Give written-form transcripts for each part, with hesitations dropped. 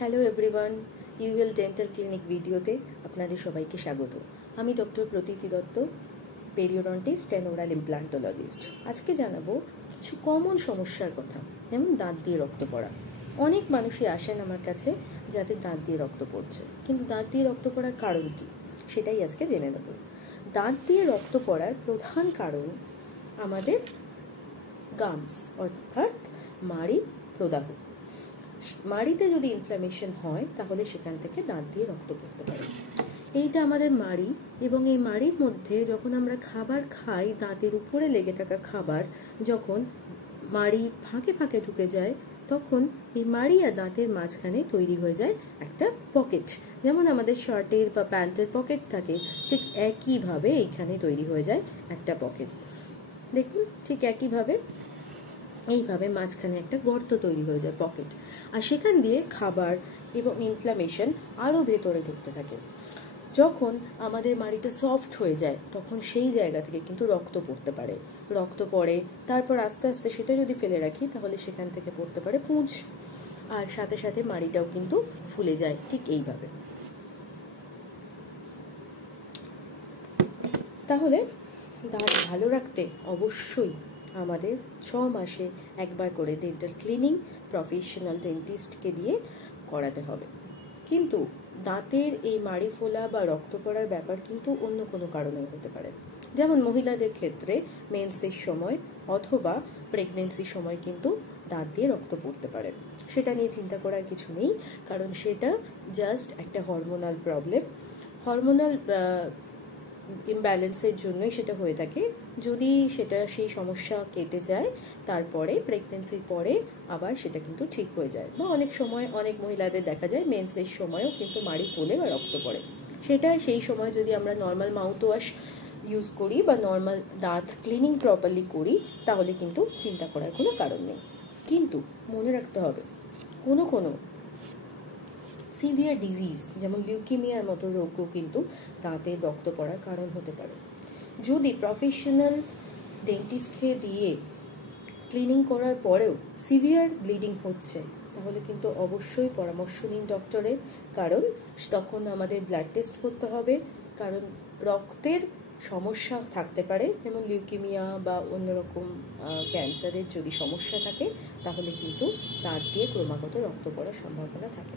Hello everyone, UL dental clinic ভিডিওতে আপনাদের সবাইকে স্বাগত। আমি doctor Pratiti Dutta, periodontist and oral implantologist. আজকে জানাবো কিছু কমন সমস্যার কথা, যেমন দাঁত দিয়ে রক্ত পড়া। অনেক মানুষই আসেন আমার কাছে যাদের দাঁত দিয়ে রক্ত পড়ছে, কিন্তু দাঁত দিয়ে রক্ত পড়ার কারণ কী সেটাই আজকে জেনে নেব। দাঁত দিয়ে রক্ত পড়ার প্রধান কারণ আমাদের গামস অর্থাৎ মাড়ি প্রদাহ। মাড়িতে যদি ইনফ্ল্যামেশন হয় তাহলে সেখান থেকে দাঁত দিয়ে রক্ত পড়তে পারে। এইটা আমাদের মাড়ি, এবং এই মাড়ির মধ্যে যখন আমরা খাবার খাই, দাঁতের উপরে লেগে থাকা খাবার যখন মাড়ি ফাঁকে ফাঁকে ঢুকে যায়, তখন এই মাড়ি আর দাঁতের মাঝখানে তৈরি হয়ে যায় একটা পকেট। যেমন আমাদের শার্টের বা প্যান্টের পকেট থাকে, ঠিক একইভাবে এইখানে তৈরি হয়ে যায় একটা পকেট। দেখুন, ঠিক একইভাবে এইভাবে মাঝখানে একটা গর্ত তৈরি হয়ে যায়, পকেট। আর সেখান দিয়ে খাবার এবং ইনফ্ল্যামেশন আরও ভেতরে ঢুকতে থাকে। যখন আমাদের মাড়িটা সফট হয়ে যায় তখন সেই জায়গা থেকে কিন্তু রক্ত পড়তে পারে। রক্ত পড়ে, তারপর আস্তে আস্তে সেটা যদি ফেলে রাখি তাহলে সেখান থেকে পড়তে পারে পুঁজ, আর সাথে সাথে মাড়িটাও কিন্তু ফুলে যায় ঠিক এইভাবে। তাহলে দাঁত ভালো রাখতে অবশ্যই আমাদের 6 মাসে একবার করে ডেন্টাল ক্লিনিং প্রফেশনাল ডেন্টিস্টকে দিয়ে করাতে হবে। কিন্তু দাঁতের এই মাড়ি ফোলা বা রক্ত পড়ার ব্যাপার কিন্তু অন্য কোনো কারণেও হতে পারে। যেমন মহিলাদের ক্ষেত্রে মেন্সের সময় অথবা প্রেগনেন্সির সময় কিন্তু দাঁত দিয়ে রক্ত পড়তে পারে। সেটা নিয়ে চিন্তা করার কিছু নেই, কারণ সেটা জাস্ট একটা হরমোনাল প্রবলেম। হরমোনাল ইমব্যালেন্সের জন্যই সেটা হয়ে থাকে। যদি সেটা সেই সমস্যা কেটে যায়, তারপরে প্রেগনেন্সির পরে আবার সেটা কিন্তু ঠিক হয়ে যায়। বা অনেক সময় অনেক মহিলাদের দেখা যায় মেন্সের সময়ও কিন্তু মাড়ি ফোলে বা রক্ত পড়ে। সেটা সেই সময় যদি আমরা নর্মাল মাউথ ওয়াশ ইউজ করি বা নর্মাল দাঁত ক্লিনিং প্রপারলি করি, তাহলে কিন্তু চিন্তা করার কোনো কারণ নেই। কিন্তু মনে রাখতে হবে, কোনো সিভিয়ার ডিজিজ যেমন লিউকেমিয়ার মতো রোগও কিন্তু দাঁতের রক্ত পড়ার কারণ হতে পারে। যদি প্রফেশনাল ডেন্টিস্টকে দিয়ে ক্লিনিং করার পরেও সিভিয়ার ব্লিডিং হচ্ছে, তাহলে কিন্তু অবশ্যই পরামর্শ নিন ডক্টরের, কারণ তখন আমাদের ব্লাড টেস্ট করতে হবে। কারণ রক্তের সমস্যা থাকতে পারে, যেমন লিউকেমিয়া বা অন্যরকম ক্যান্সারের যদি সমস্যা থাকে, তাহলে কিন্তু দাঁত দিয়ে ক্রমাগত রক্ত পড়ার সম্ভাবনা থাকে।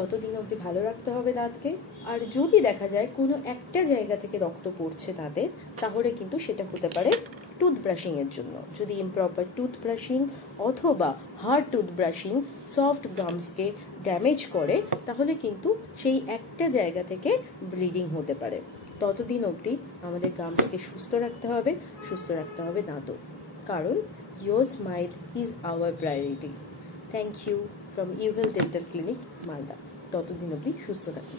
ততদিন অবধি ভালো রাখতে হবে দাঁতকে। আর যদি দেখা যায় কোনো একটা জায়গা থেকে রক্ত পড়ছে দাঁতের, তাহলে কিন্তু সেটা হতে পারে টুথব্রাশিংয়ের জন্য। যদি ইমপ্রপার টুথব্রাশিং অথবা হার্ড টুথব্রাশিং সফট গামসকে ড্যামেজ করে, তাহলে কিন্তু সেই একটা জায়গা থেকে ব্লিডিং হতে পারে। ততদিন অবধি আমাদের গামসকে সুস্থ রাখতে হবে দাঁতও, কারণ your smile is our priority. Thank you from UL dental clinic, Malda. ততদিন অবধি সুস্থ থাকুন।